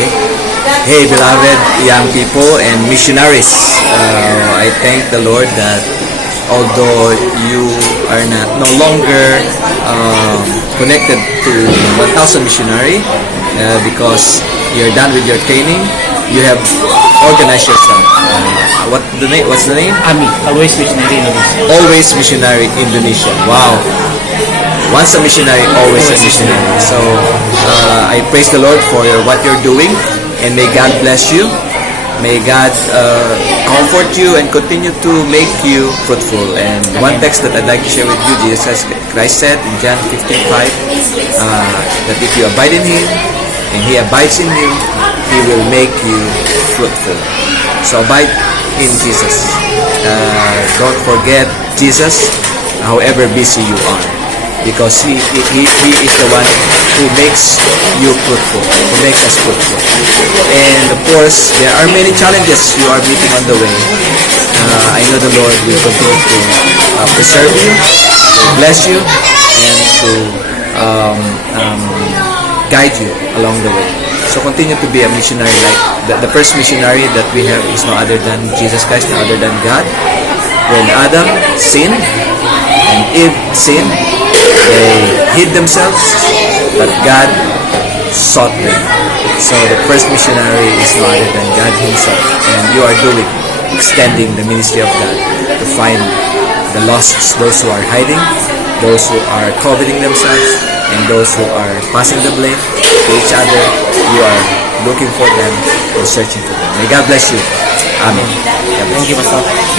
Okay. Hey, beloved young people and missionaries, I thank the Lord that although you are no longer connected to 1,000 missionary because you're done with your training, you have organized yourself. What's the name? AMI, Always Missionary Indonesia. Always Missionary Indonesia. Wow. Once a missionary, always a missionary. So I praise the Lord for what you're doing, and may God bless you. May God comfort you and continue to make you fruitful. And one text that I'd like to share with you, Jesus Christ said in John 15:5, that if you abide in Him and He abides in you, He will make you fruitful. So abide in Jesus. Don't forget Jesus, however busy you are, because he is the one who makes you fruitful, who makes us fruitful. And of course, there are many challenges you are meeting on the way. I know the Lord will continue to preserve you, to bless you, and to guide you along the way. So continue to be a missionary. Like the first missionary that we have is no other than Jesus Christ, no other than God. When Adam sinned and Eve sinned, they hid themselves, but God sought them. So the first missionary is no other than God Himself, and you are extending the ministry of God to find the lost, those who are hiding, those who are coveting themselves, and those who are passing the blame to each other. You are looking for them or searching for them. May God bless you. Amen. God bless Thank you, Pastor.